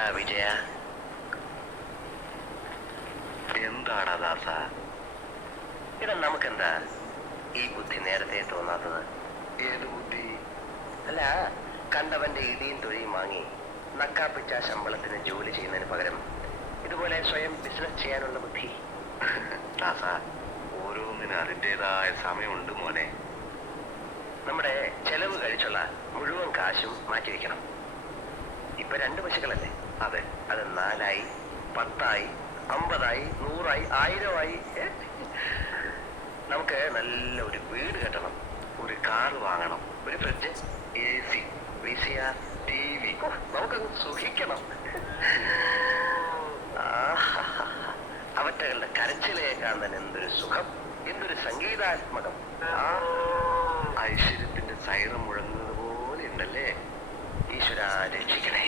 എന്താ വിജയ? എന്താടാ ദാസ? ഇടാ നമുക്കെന്താ ഈ ബുദ്ധി നേരത്തെ തോന്നാത്തത്? ഏത് ബുദ്ധി? അല്ല, കണ്ടവന്റെ ഇടിയും തൊഴിയും വാങ്ങി നക്കാപ്പിച്ച ശമ്പളത്തിന് ജോലി ചെയ്യുന്നതിന് പകരം ഇതുപോലെ സ്വയം ബിസിനസ് ചെയ്യാനുള്ള ബുദ്ധി. ദാസ, ഓരോന്നിനും അതിൻ്റെതായ സമയമുണ്ട് മോനെ. നമ്മുടെ ചെലവ് കഴിച്ചുള്ള മുഴുവൻ കാശും മാറ്റിവെക്കണം. ഇപ്പൊ 2 പശുക്കളല്ലേ? അതെ. അത് 4ആയി, 10ആയി, 50ആയി, 100ആയി, 1000ആയി. നമുക്ക് നല്ല ഒരു വീട് കെട്ടണം, ഒരു കാറ് വാങ്ങണം, ഒരു ഫ്രിഡ്ജ്, AC, VCR, TV. നമുക്കങ്ങ് സുഖിക്കണം. അവറ്റകളുടെ കരച്ചിലേക്കാൻ തന്നെ എന്തൊരു സുഖം, എന്തൊരു സംഗീതാത്മകം. ഐശ്വര്യത്തിന്റെ സൈറം മുഴങ്ങുന്നത് പോലെ ഉണ്ടല്ലേ. ഈശ്വര രക്ഷിക്കണേ.